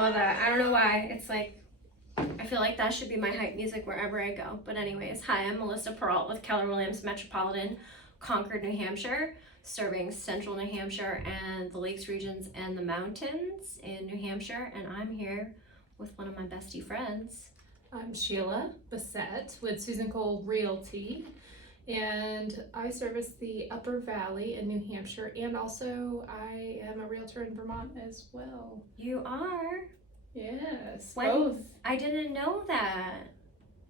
love that. I don't know why. It's like, I feel like that should be my hype music wherever I go. But anyways, hi, I'm Melissa Peralt with Keller Williams Metropolitan, Concord, New Hampshire, serving central New Hampshire and the Lakes regions and the mountains in New Hampshire. And I'm here with one of my bestie friends. I'm Sheila Bassett with Susan Cole Realty, and I service the Upper Valley in New Hampshire, and also I am a realtor in Vermont as well. You are? Yes, both. I didn't know that.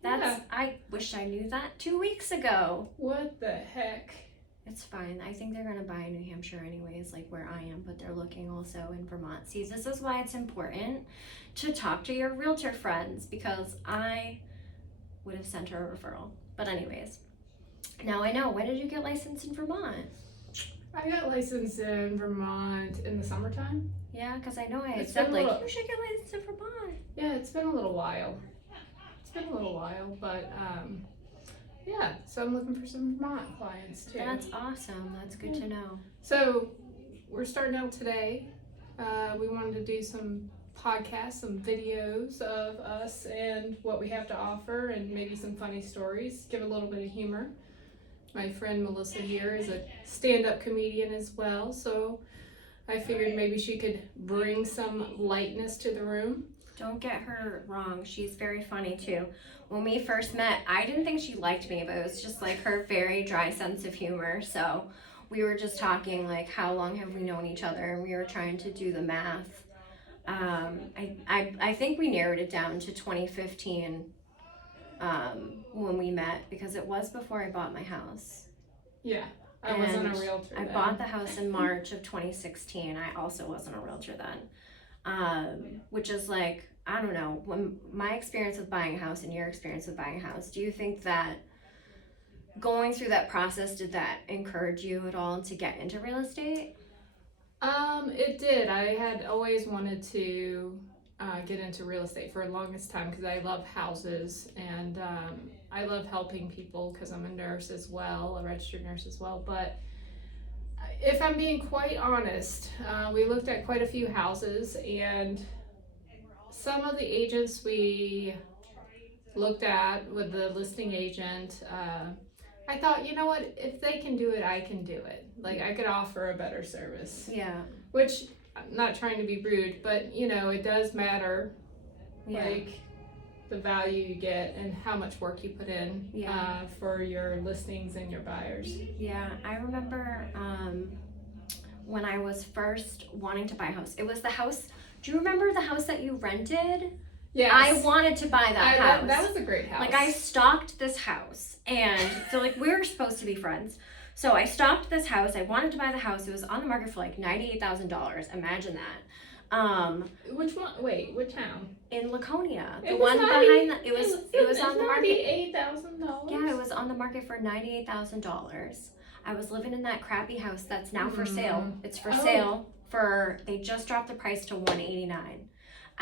I wish I knew that 2 weeks ago. What the heck? It's fine. I think they're going to buy in New Hampshire anyways, like where I am, but they're looking also in Vermont. See, this is why it's important to talk to your realtor friends, because I would have sent her a referral. But anyways, now I know. When did you get licensed in Vermont? I got licensed in Vermont in the summertime. Yeah, because I know I had said, like, you should get licensed in Vermont. Yeah, it's been a little while. But yeah, so I'm looking for some Vermont clients too. That's awesome. That's good to know. So we're starting out today. We wanted to do some podcasts, some videos of us and what we have to offer, and maybe some funny stories, give a little bit of humor. My friend Melissa here is a stand-up comedian as well, so I figured maybe she could bring some lightness to the room. Don't get her wrong. She's very funny too. When we first met, I didn't think she liked me, but it was just like her very dry sense of humor. So we were just talking like, how long have we known each other? And we were trying to do the math. I think we narrowed it down to 2015 when we met, because it was before I bought my house. Yeah, I wasn't a realtor I then. bought the house in March of 2016. I also wasn't a realtor then. Which is like, I don't know, when my experience with buying a house and your experience with buying a house, do you think that going through that process, did that encourage you at all to get into real estate? It did. I had always wanted to get into real estate for the longest time because I love houses, and I love helping people because I'm a nurse as well, a registered nurse as well. But if I'm being quite honest, we looked at quite a few houses, and some of the agents we looked at with the listing agent, I thought, you know what, if they can do it, I can do it. Like, I could offer a better service. Yeah. Which, I'm not trying to be rude, but you know, it does matter. Yeah. Like the value you get and how much work you put in for your listings and your buyers. Yeah, I remember when I was first wanting to buy a house. It was the house. Do you remember the house that you rented? Yes. I wanted to buy that house. That was a great house. Like, I stalked this house, and so like we were supposed to be friends. So I stalked this house. I wanted to buy the house. It was on the market for like $98,000. Imagine that. Which one? Wait, what town? In Laconia. The one behind the, it was on the market. $98,000. Yeah, it was on the market for $98,000. I was living in that crappy house that's now for sale. It's for sale they just dropped the price to $189.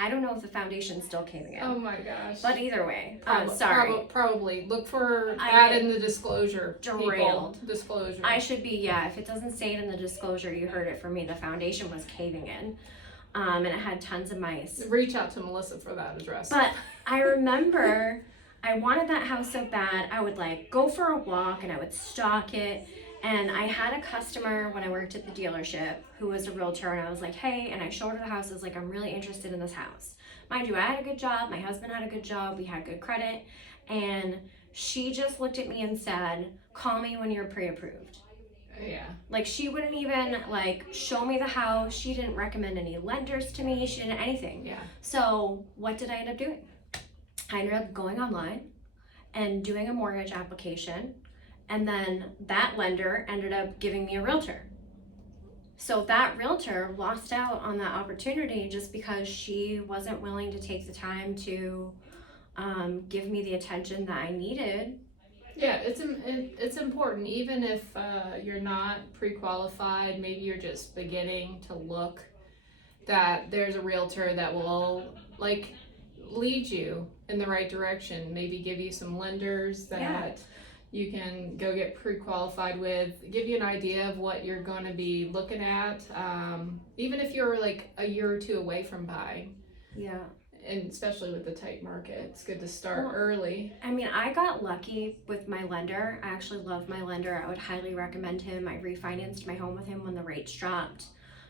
I don't know if the foundation's still caving in. Oh my gosh. But either way, sorry. Probably. Look for that in the disclosure. Derailed. Disclosure. I should be, if it doesn't say it in the disclosure, you heard it from me. The foundation was caving in. And it had tons of mice. Reach out to Melissa for that address. But I remember I wanted that house so bad. I would like go for a walk and I would stalk it. And I had a customer when I worked at the dealership who was a realtor, and I was like, hey, and I showed her the house. I was like, I'm really interested in this house. Mind you, I had a good job. My husband had a good job. We had good credit. And she just looked at me and said, call me when you're pre-approved. Yeah. Like, she wouldn't even like show me the house. She didn't recommend any lenders to me. She didn't anything. Yeah. So what did I end up doing? I ended up going online and doing a mortgage application. And then that lender ended up giving me a realtor. So that realtor lost out on that opportunity just because she wasn't willing to take the time to give me the attention that I needed. Yeah, it's important, even if you're not pre-qualified, maybe you're just beginning to look, that there's a realtor that will like lead you in the right direction, maybe give you some lenders that you can go get pre-qualified with, give you an idea of what you're going to be looking at, even if you're like a year or two away from buying. Yeah. And especially with the tight market, it's good to start early. I mean, I got lucky with my lender. I actually love my lender. I would highly recommend him. I refinanced my home with him when the rates dropped.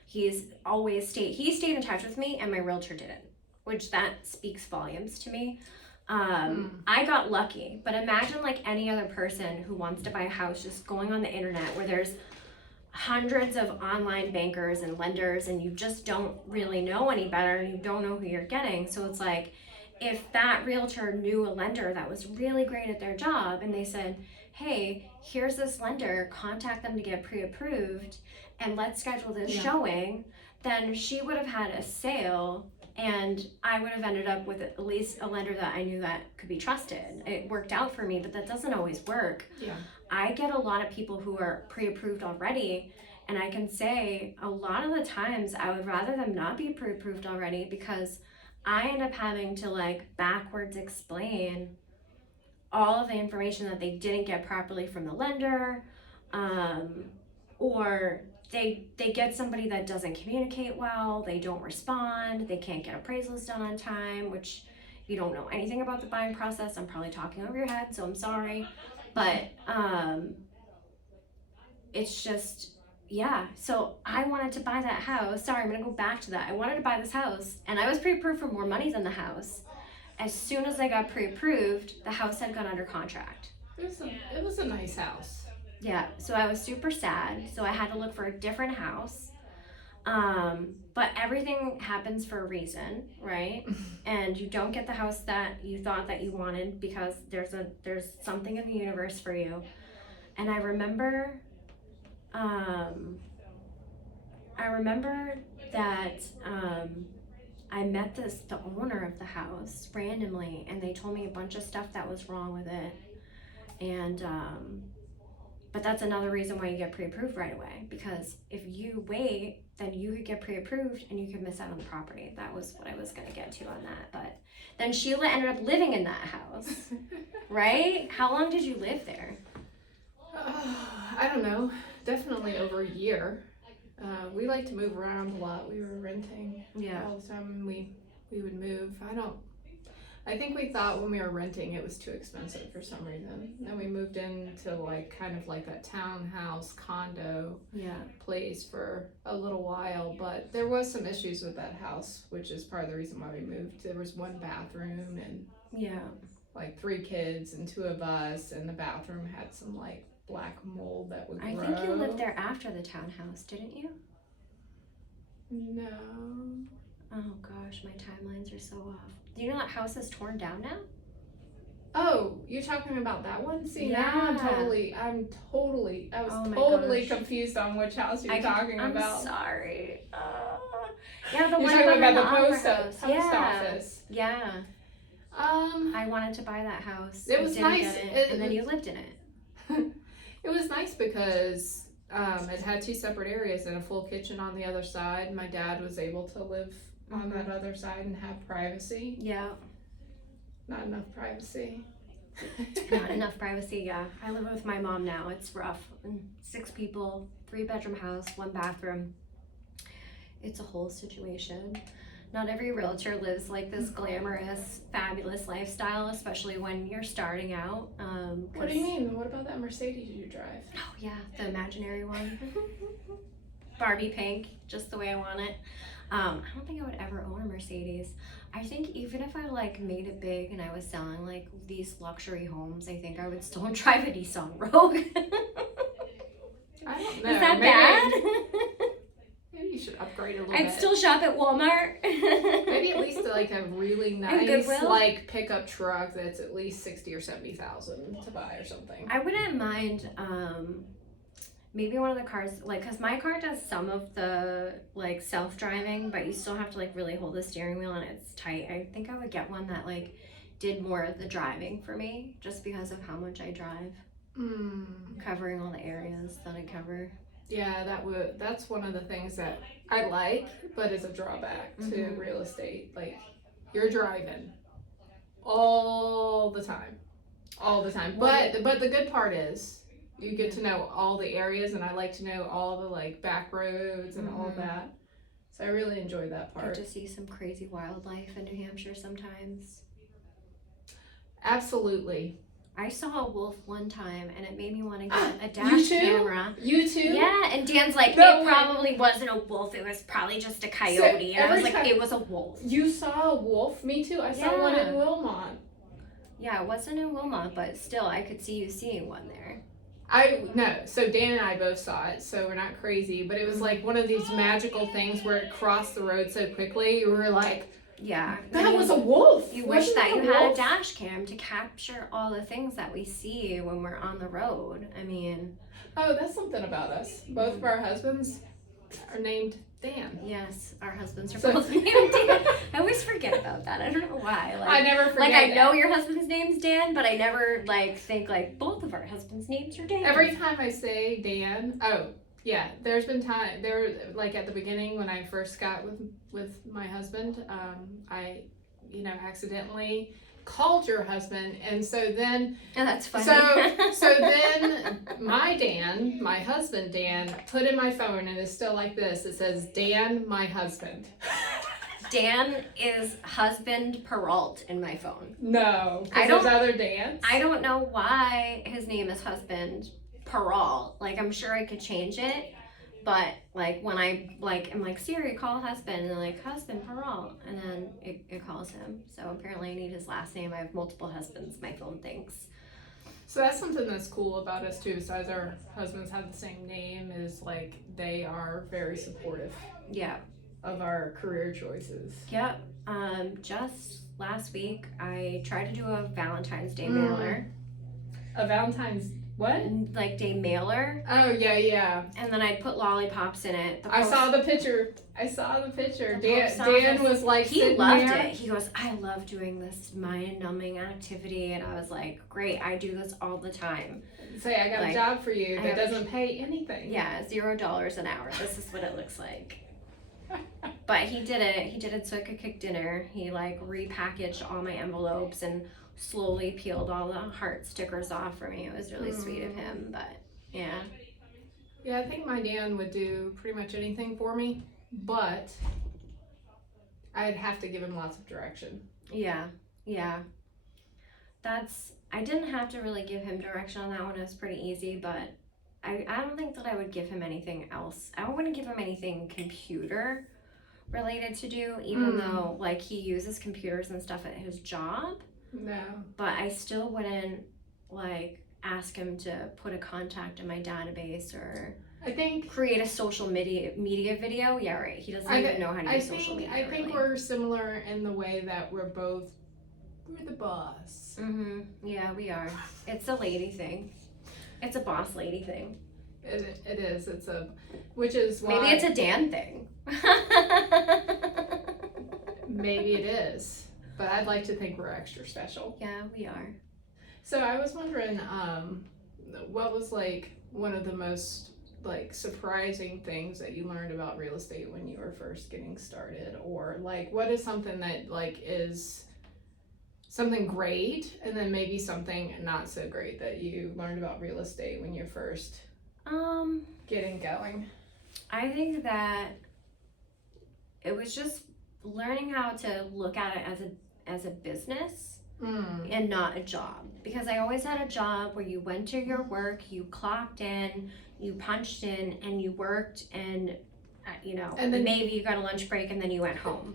He stayed in touch with me, and my realtor didn't, which that speaks volumes to me. I got lucky, but imagine like any other person who wants to buy a house just going on the internet where there's hundreds of online bankers and lenders and you just don't really know any better and you don't know who you're getting. So it's like, if that realtor knew a lender that was really great at their job and they said, hey, here's this lender, contact them to get pre-approved and let's schedule this showing, then she would have had a sale and I would have ended up with at least a lender that I knew that could be trusted. It worked out for me, but that doesn't always work. Yeah. I get a lot of people who are pre-approved already, and I can say a lot of the times I would rather them not be pre-approved already because I end up having to like backwards explain all of the information that they didn't get properly from the lender, or they get somebody that doesn't communicate well, they don't respond, they can't get appraisals done on time, which if you don't know anything about the buying process, I'm probably talking over your head, so I'm sorry. But it's just, yeah. So I wanted to buy that house. Sorry, I'm going to go back to that. I wanted to buy this house, and I was pre-approved for more money than the house. As soon as I got pre-approved, the house had gone under contract. It was a nice house. Yeah, so I was super sad. So I had to look for a different house. But everything happens for a reason, right? And you don't get the house that you thought that you wanted because there's something in the universe for you. And I remember that I met the owner of the house randomly, and they told me a bunch of stuff that was wrong with it. And but that's another reason why you get pre-approved right away, because if you wait, then you could get pre-approved and you could miss out on the property. That was what I was going to get to on that. But then Sheila ended up living in that house, right? How long did you live there? I don't know. Definitely over a year. We like to move around a lot. We were renting all the time, and we would move. I think we thought when we were renting it was too expensive for some reason. Then we moved into like kind of like that townhouse condo place for a little while, but there was some issues with that house, which is part of the reason why we moved. There was one bathroom and like 3 kids and 2 of us, and the bathroom had some like black mold that would grow. I think you lived there after the townhouse, didn't you? No. Oh gosh, my timelines are so off. Do you know that house is torn down now? Oh, you're talking about that one? See, now I was totally confused on which house you're talking about. I'm sorry. Yeah, the you're one talking about the post office. Yeah. I wanted to buy that house. It was nice. And then you lived in it. It was nice because it had 2 separate areas and a full kitchen on the other side. My dad was able to live on that other side and have privacy. Yeah. Not enough privacy. Not enough privacy, yeah. I live with my mom now. It's rough. 6 people, 3-bedroom house, 1 bathroom. It's a whole situation. Not every realtor lives like this glamorous, fabulous lifestyle, especially when you're starting out. What do you mean? What about that Mercedes you drive? Oh yeah, the imaginary one. Barbie pink, just the way I want it. I don't think I would ever own a Mercedes. I think even if I like made it big and I was selling like these luxury homes, I think I would still drive a Nissan Rogue. I don't know. Is that bad? Maybe you should upgrade a little I'd bit. still shop at Walmart. Maybe at least like a really nice like pickup truck that's at least 60 or 70,000 to buy or something. I wouldn't mind maybe one of the cars, like, because my car does some of the like self-driving, but you still have to like really hold the steering wheel and it's tight. I think I would get one that like did more of the driving for me, just because of how much I drive. Covering all the areas that I cover. Yeah, that's one of the things that I like, but is a drawback to real estate. Like, you're driving all the time. But the good part is you get to know all the areas, and I like to know all the like back roads and all of that. So I really enjoy that part. Get to see some crazy wildlife in New Hampshire sometimes. Absolutely. I saw a wolf one time and it made me want to get a dash camera. You too? Yeah, and Dan's like, No it way. probably wasn't a wolf, it was probably just a coyote. And I was like, time- it was a wolf. You saw a wolf? Me too. I saw one in Wilmot. Yeah, it wasn't in Wilmot, but still, I could see you seeing one there. So Dan and I both saw it, so we're not crazy, but it was like one of these magical things where it crossed the road so quickly. You were like, yeah. that was a wolf. You wish Wasn't that you a had a wolf? dash cam to capture all the things that we see when we're on the road. I mean, Oh, that's something about us. Both of our husbands are named Dan. yes, our husbands are So- both named Dan. I always forget about that. I don't know why. I never forget. Like I know that. your husband's name's Dan, but I never think like both of our husbands' names are Dan. Every time I say Dan, there's been time like at the beginning when I first got with my husband, I accidentally called your husband, and so then Oh, that's funny. so then my husband Dan put in my phone, and it's still like this. It says Dan, my husband. Dan is husband Peralt in my phone. No, I because there's don't- other Dans. I don't know why his name is husband Peralt. Like I'm sure I could change it, but like when I I'm like Siri, call husband, and they're like husband Peralt, and then it calls him. So apparently I need his last name. I have multiple husbands. My phone thinks. So that's something that's cool about us too. Besides our husbands have the same name, is like they are very supportive Yeah. of our career choices. Yep. Just last week I tried to do a Valentine's Day mailer, A Valentine's what? like day mailer, Oh yeah. and then I'd put lollipops in it. I saw the picture. The Dan post office. Dan was like He sitting loved there. it. He goes, I love doing this mind-numbing activity, and I was like, great, I do this all the time. Say, I got a job for you I that have a- doesn't pay anything. Yeah, $0 an hour. This is what it looks like. But he did it. He did it so I could cook dinner. He repackaged all my envelopes and slowly peeled all the heart stickers off for me. It was really sweet of him. But yeah, Yeah, I think my Dan would do pretty much anything for me, but I'd have to give him lots of direction. yeah. I didn't have to really give him direction on that one. It was pretty easy, but I don't think that I would give him anything else. I wouldn't give him anything computer related to do, even though he uses computers and stuff at his job. No. But I still wouldn't ask him to put a contact in my database or I think create a social media video. Yeah, right. He doesn't even know how to use social media. I think we're similar in the way that we're the boss. Yeah, we are. It's a lady thing. It's a boss lady thing. It is. Which is why Maybe it's a Dan thing. maybe it is. But I'd like to think we're extra special. Yeah, we are. So I was wondering, what was one of the most surprising things that you learned about real estate when you were first getting started, or what is something that is something great, and then maybe something not so great that you learned about real estate when you're first getting going? I think that it was just learning how to look at it as a business and not a job, because I always had a job where you went to your work, you clocked in, you punched in, and you worked, and and then maybe you got a lunch break and then you went home.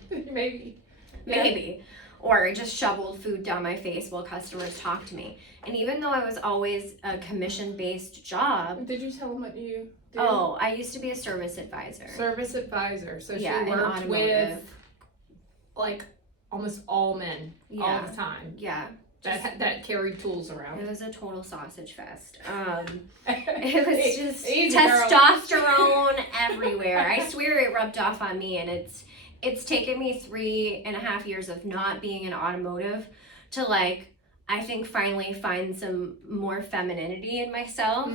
Maybe. Or I just shoveled food down my face while customers talked to me. And even though I was always a commission-based job. Did you tell them what you do? Oh, I used to be a service advisor. Service advisor. So she in worked with automotive. almost all men all the time. Yeah. That carried tools around. It was a total sausage fest. It was just Easy, girl. testosterone everywhere. I swear it rubbed off on me, and it's taken me 3.5 years of not being in automotive to I think finally find some more femininity in myself.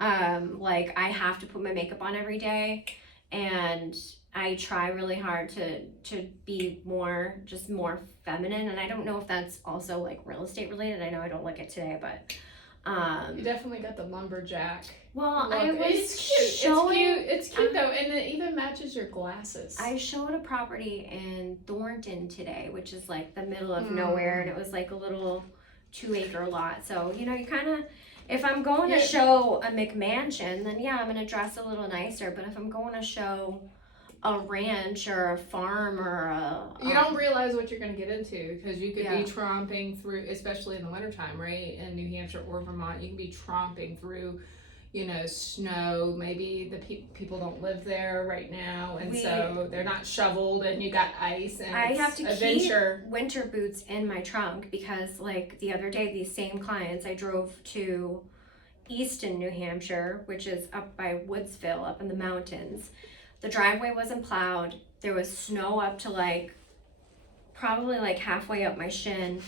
I have to put my makeup on every day, and I try really hard to be more feminine, and I don't know if that's also real estate related. I know I don't look it today, but you definitely got the lumberjack. Well, look. I was It's cute. showing. It's cute though, and it even matches your glasses. I showed a property in Thornton today, which is like the middle of nowhere, and it was like a little 2-acre lot. So, you know, you kind of, if I'm going to show a McMansion, then yeah, I'm going to dress a little nicer. But if I'm going to show a ranch or a farm or you don't realize what you're going to get into, because you could Yeah. be tromping through, especially in the wintertime, right? In New Hampshire or Vermont, you can be tromping through, you know, snow. Maybe the people don't live there right now, and so they're not shoveled, and you got ice, and I it's have to adventure. keep winter boots in my trunk because, like, the other day, these same clients, I drove to Easton, New Hampshire, which is up by Woodsville, up in the mountains. The driveway wasn't plowed. There was snow up to like probably like halfway up my shin,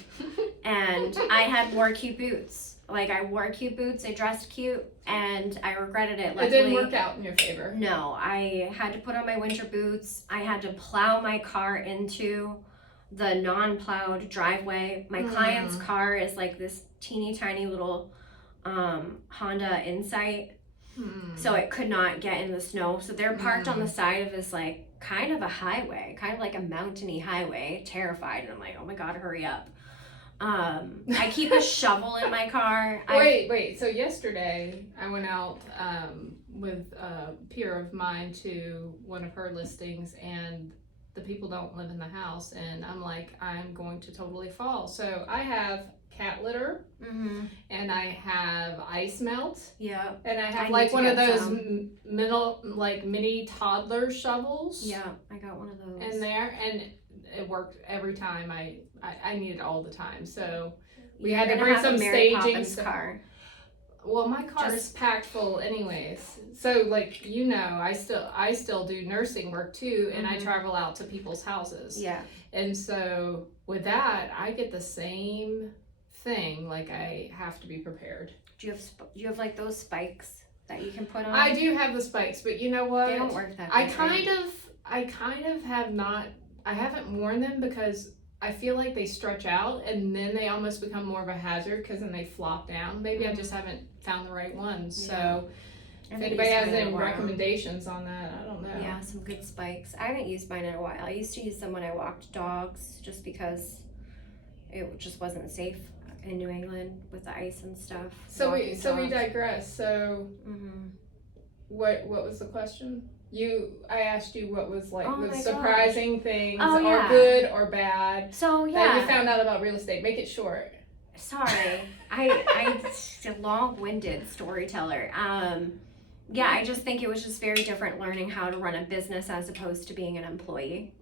and I had wore cute boots. Like, I wore cute boots, I dressed cute, and I regretted it. Luckily, It didn't work out in your favor. No, I had to put on my winter boots. I had to plow my car into the non-plowed driveway. My client's car is like this teeny tiny little Honda Insight. So it could not get in the snow. So they're parked on the side of this like kind of a highway, kind of like a mountainy highway, terrified. And I'm like, oh my God, hurry up. I keep a shovel in my car. Wait. So yesterday I went out with a peer of mine to one of her listings, and the people don't live in the house, and I'm like, I'm going to totally fall. So I have cat litter, and I have ice melt, Yeah. and I have I like need to one of get those some. like mini toddler shovels. Yeah, I got one of those. In there, and it worked every time. I need it all the time. So we had to bring some staging stuff. Car. Well, my car is packed full anyways. So like, you know, I still do nursing work too, and I travel out to people's houses. Yeah. And so with that, I get the same thing. Like, I have to be prepared. Do you have like those spikes that you can put on? I do have the spikes, but you know what? They don't work that I good, kind of have not. I haven't worn them because I feel like they stretch out, and then they almost become more of a hazard because then they flop down. Maybe I just haven't found the right ones. So if anybody has any recommendations on that, I don't know. Yeah, some good spikes. I haven't used mine in a while. I used to use them when I walked dogs, just because it just wasn't safe in New England with the ice and stuff. So we digress. So what was the question? I asked you what was like the surprising things, or good or bad. So that you found out about real estate. Make it short. Sorry, I'm a long-winded storyteller. Yeah, I just think it was just very different learning how to run a business as opposed to being an employee.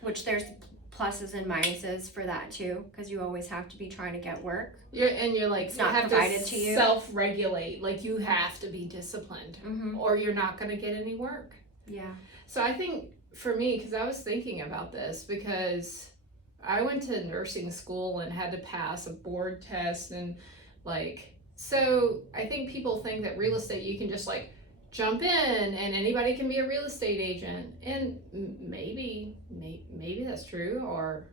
Which there's pluses and minuses for that too, because you always have to be trying to get work. You're like, it's not provided to you. Self-regulate, like you have to be disciplined, or you're not going to get any work. Yeah. So I think for me, because I was thinking about this, because I went to nursing school and had to pass a board test, and like, so I think people think that real estate, you can just like jump in and anybody can be a real estate agent, and maybe that's true, or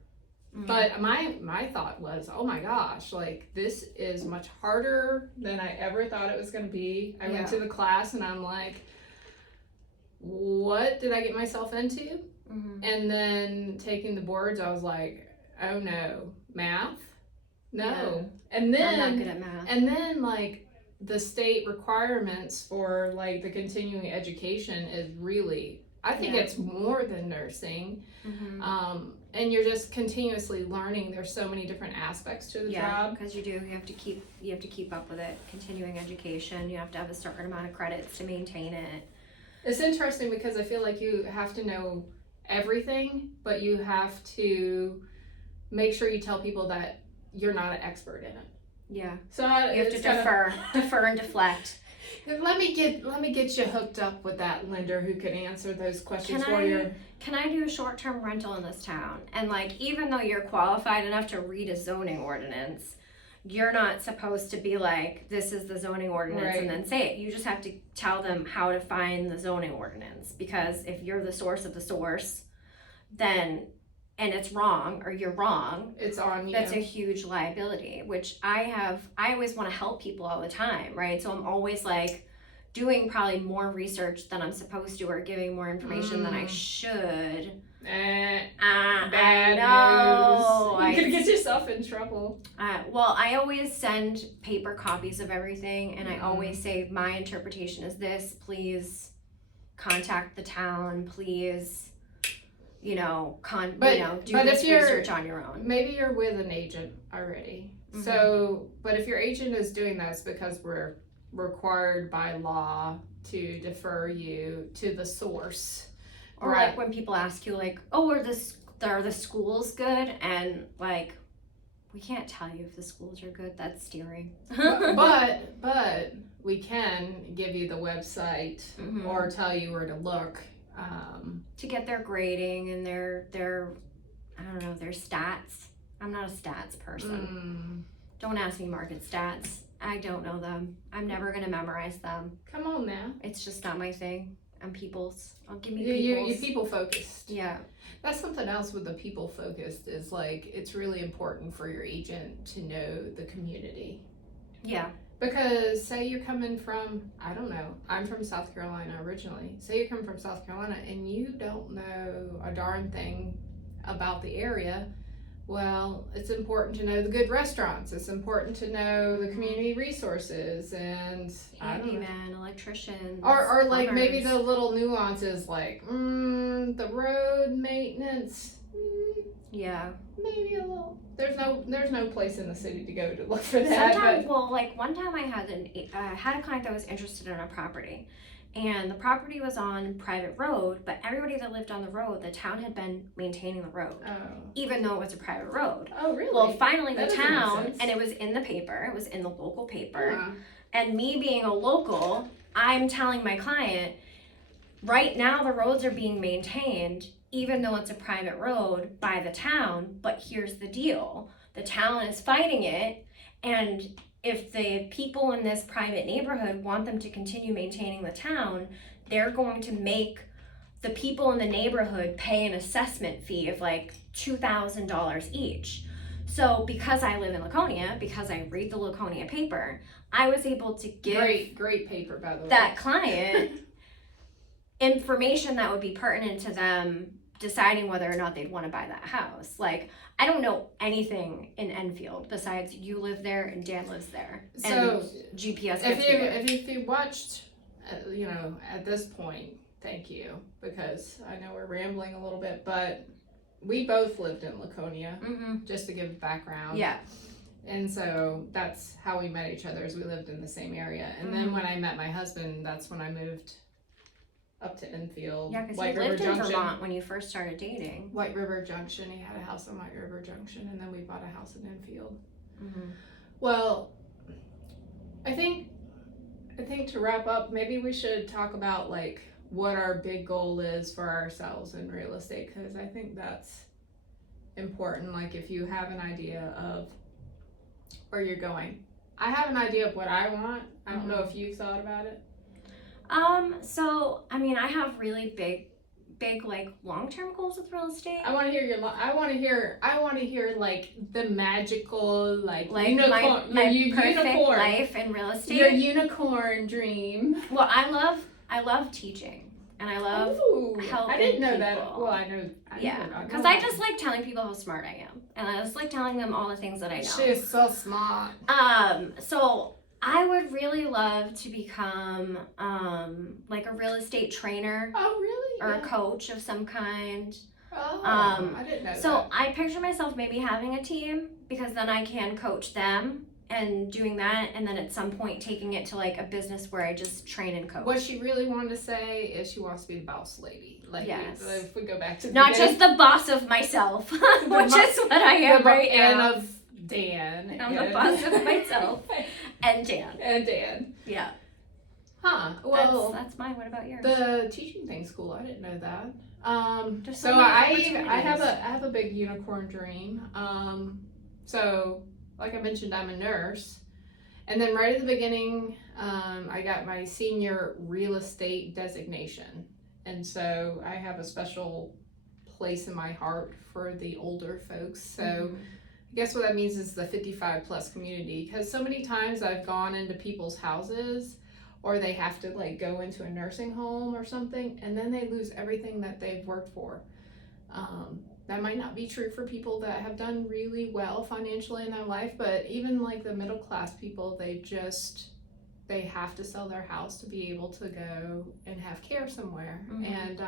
but my thought was, oh my gosh, like this is much harder than I ever thought it was going to be. I went to the class and I'm like, what did I get myself into? And then taking the boards, I was like, oh no, math, no. And then I'm not good at math. And then like the state requirements for like the continuing education is really, I think it's more than nursing. And you're just continuously learning. There's so many different aspects to the job. Because you have to keep up with it. Continuing education, you have to have a certain amount of credits to maintain it. It's interesting because I feel like you have to know everything, but you have to make sure you tell people that you're not an expert in it. Yeah. So you have to defer and deflect. Let me get you hooked up with that lender who can answer those questions for you. Can I do a short-term rental in this town? And like, even though you're qualified enough to read a zoning ordinance, you're not supposed to be like, this is the zoning ordinance and then say it. You just have to tell them how to find the zoning ordinance, because if you're the source of the source, then and it's wrong or you're wrong, It's on you. that's a huge liability, which I always want to help people all the time, right? So I'm always like doing probably more research than I'm supposed to, or giving more information than I should. Bad know. news. You're gonna get yourself in trouble. Well, I always send paper copies of everything, and I always say my interpretation is this. Please contact the town. Please, do this research on your own. Maybe you're with an agent already. So, but if your agent is doing that, it's because we're required by law to defer you to the source. Or like when people ask you like, oh, are the schools good? And like, we can't tell you if the schools are good. That's steering. but we can give you the website or tell you where to look. To get their grading and their I don't know, their stats. I'm not a stats person. Don't ask me market stats. I don't know them. I'm never gonna memorize them. Come on now. It's just not my thing. I'm people's. I'll give me people's. You're people focused. Yeah. That's something else with the people focused is like it's really important for your agent to know the community. Yeah. Because say you're coming from, I don't know, I'm from South Carolina originally. Say you come from South Carolina and you don't know a darn thing about the area. Well, it's important to know the good restaurants. It's important to know the community resources and handyman, electricians, or like plumbers. maybe the little nuances like the road maintenance. Yeah. Maybe a little. There's no place in the city to go to look for that. Sometimes, like one time I had a client that was interested in a property, and the property was on private road, but everybody that lived on the road, the town had been maintaining the road, even though it was a private road. Oh, really? Well, finally the town, and it was in the paper, it was in the local paper, and me being a local, I'm telling my client, right now the roads are being maintained, even though it's a private road, by the town, but here's the deal. The town is fighting it, and if the people in this private neighborhood want them to continue maintaining the town, they're going to make the people in the neighborhood pay an assessment fee of like $2,000 each. So because I live in Laconia, because I read the Laconia paper, I was able to give great paper, by the way, that client information that would be pertinent to them deciding whether or not they'd want to buy that house. Like, I don't know anything in Enfield besides you live there and Dan lives there. So and GPS gets me there. If you watched, at this point, thank you, because I know we're rambling a little bit, but we both lived in Laconia, just to give background. Yeah. And so that's how we met each other, as we lived in the same area. And then when I met my husband, that's when I moved up to Enfield. Yeah, because you lived in Vermont when you first started dating. White River Junction. He had a house on White River Junction, and then we bought a house in Enfield. Well, I think to wrap up, maybe we should talk about like what our big goal is for ourselves in real estate, because I think that's important. Like if you have an idea of where you're going. I have an idea of what I want. I don't know if you've thought about it. So I mean, I have really big like long-term goals with real estate. I want to hear I want to hear like the magical like unicorn, my perfect unicorn life in real estate. Your unicorn dream. Well, I love teaching, and I love helping. I didn't know people. that. Well, I know. Because I just like telling people how smart I am, and I just like telling them all the things that I know. She's so smart. So I would really love to become like a real estate trainer. Oh, really? Or a coach of some kind. Oh, I didn't know so that. I picture myself maybe having a team, because then I can coach them and doing that, and then at some point taking it to like a business where I just train and coach. What she really wanted to say is she wants to be the boss lady. Like, yes. If we go back to the not beginning. just the boss of myself, which is what I am right now. And of Dan. I'm the boss of myself and Dan. And Dan. Yeah. Huh. Well, that's mine. What about yours? The teaching thing's cool. I didn't know that. So I have a big unicorn dream. So like I mentioned, I'm a nurse, and then right at the beginning, I got my senior real estate designation, and so I have a special place in my heart for the older folks. So I guess what that means is the 55 plus community, because so many times I've gone into people's houses, or they have to like go into a nursing home or something, and then they lose everything that they've worked for. That might not be true for people that have done really well financially in their life, but even like the middle class people, they have to sell their house to be able to go and have care somewhere. And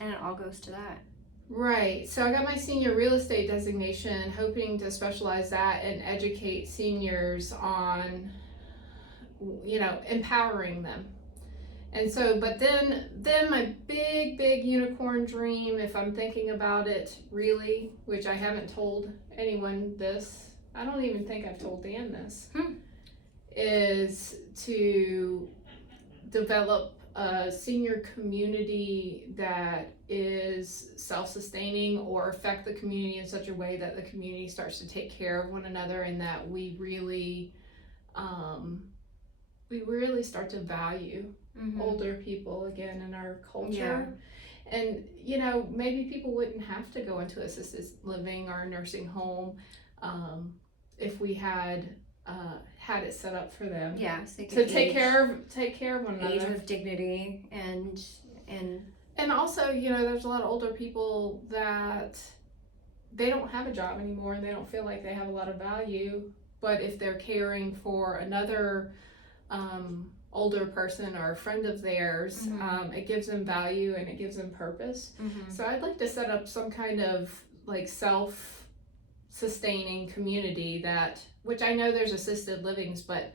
it all goes to that. Right. So I got my senior real estate designation, hoping to specialize that and educate seniors on, you know, empowering them. And so, but then my big unicorn dream, if I'm thinking about it really, which I haven't told anyone this, I don't even think I've told Dan this, is to develop a senior community that is self-sustaining, or affect the community in such a way that the community starts to take care of one another, and that we really start to value older people again in our culture. And you know, maybe people wouldn't have to go into assisted living or a nursing home if we had it set up for them. So they to take care of one another. Age with dignity and also, you know, there's a lot of older people that they don't have a job anymore and they don't feel like they have a lot of value, but if they're caring for another older person or a friend of theirs, it gives them value and it gives them purpose. So I'd like to set up some kind of like self-sustaining community, that, which I know there's assisted livings, but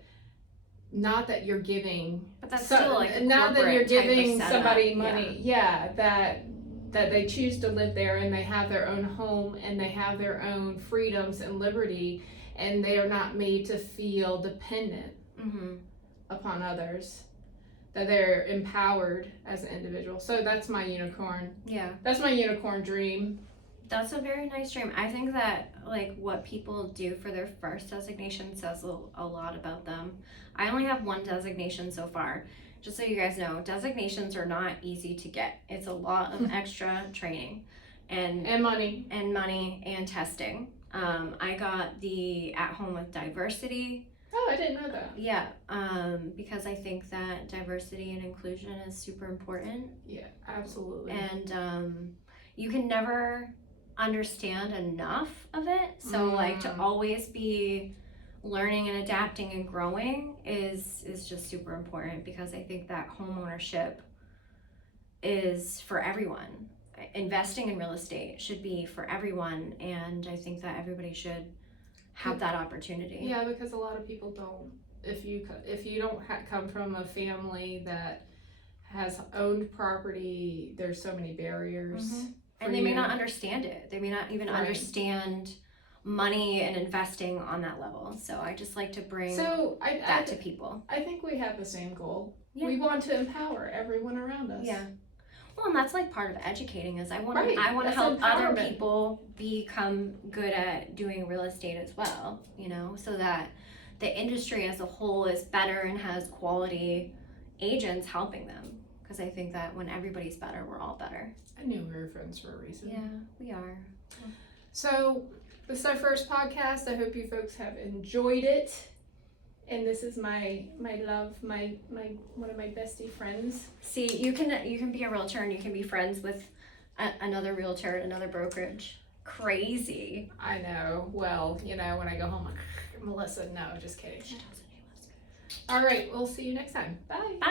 not that you're giving, but that's still like a not that you're giving somebody money, that they choose to live there and they have their own home and they have their own freedoms and liberty, and they are not made to feel dependent upon others, that they're empowered as an individual. So that's my unicorn. That's my unicorn dream. That's a very nice dream. I think that like what people do for their first designation says a lot about them. I only have one designation so far. Just so you guys know, designations are not easy to get. It's a lot of extra training and money and testing. I got the At Home with Diversity. Oh, I didn't know that. Because I think that diversity and inclusion is super important. Yeah, absolutely. And you can never understand enough of it. So like to always be learning and adapting and growing is just super important, because I think that home ownership is for everyone. Investing in real estate should be for everyone, and I think that everybody should have that opportunity. Yeah, because a lot of people don't. If you don't come from a family that has owned property, there's so many barriers. And they may not understand it. They may not even understand money and investing on that level. So I just like to bring that to people. I think we have the same goal. We want to empower everyone around us. Well, and that's like part of educating, is I want to help other people become good at doing real estate as well, you know, so that the industry as a whole is better and has quality agents helping them. Because I think that when everybody's better, we're all better. I knew we were friends for a reason. Yeah, we are. So this is our first podcast. I hope you folks have enjoyed it. And this is my love, my one of my bestie friends. See, you can be a realtor and you can be friends with another realtor at another brokerage. Crazy. I know. Well, you know, when I go home, Melissa, no, just kidding. She doesn't. All right, we'll see you next time. Bye. Bye.